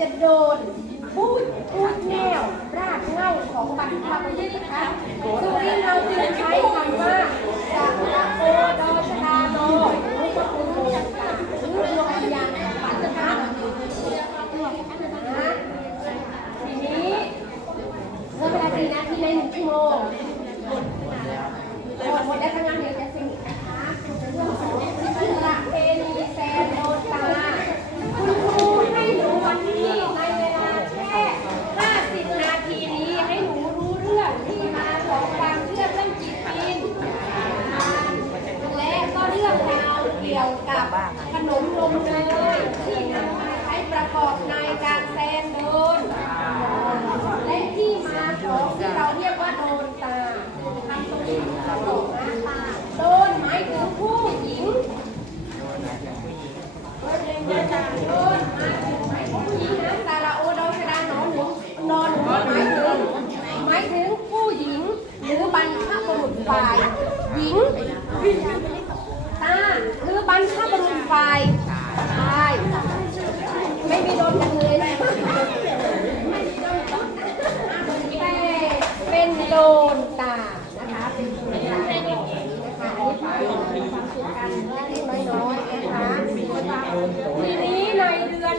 จะโดนพูดพูดแนวรากเง้าของบรรพบุรุษนะคะสุรินทร์เราจึงใช้คำว่าสักระโอดอชดาโนรือว่าคุณโมกาหรือดวงวิญญาณของปัญญานะทีนี้เมื่อเวลาดีนะที่ในหนึ่งชั่วโมงหมดหมดแล้วทั้งนั้นเดี๋ยวจะสิ่งนะคะเรื่องของประเพณีแซนโดตา คุณครูให้หนูวันนี้ในเวลาแค่ 50 นาทีนี้ให้หนูรู้เรื่องที่มาของความเชื่อเรื่องจิตวินและก็เรื่องราวเกี่ยวกับ ขนมนมเนยที่นำมาใช้ประกอบในการแซนโดน และที่มาของที่เราเรียกว่าโดนตาคำตรงนี้เราบอกนะโดนหมายถึงผู้หญิงโดนมาถึงหมายถึงผู้หญิงนะตาลาโอดอชดานอนหนูนอนหนูหมายถึงหมายถึงผู้หญิง หรือบรรพบุรุษฝ่ายหญิงตา คือบรรพบุรุษฝ่ายชายไม่มีโดนกันเลยแต่เป็นโดนตานะคะ เป็นโดนตานะคะอันนี้คือความสุขกันเล็กน้อยๆนะคะทีนี้ในเดือน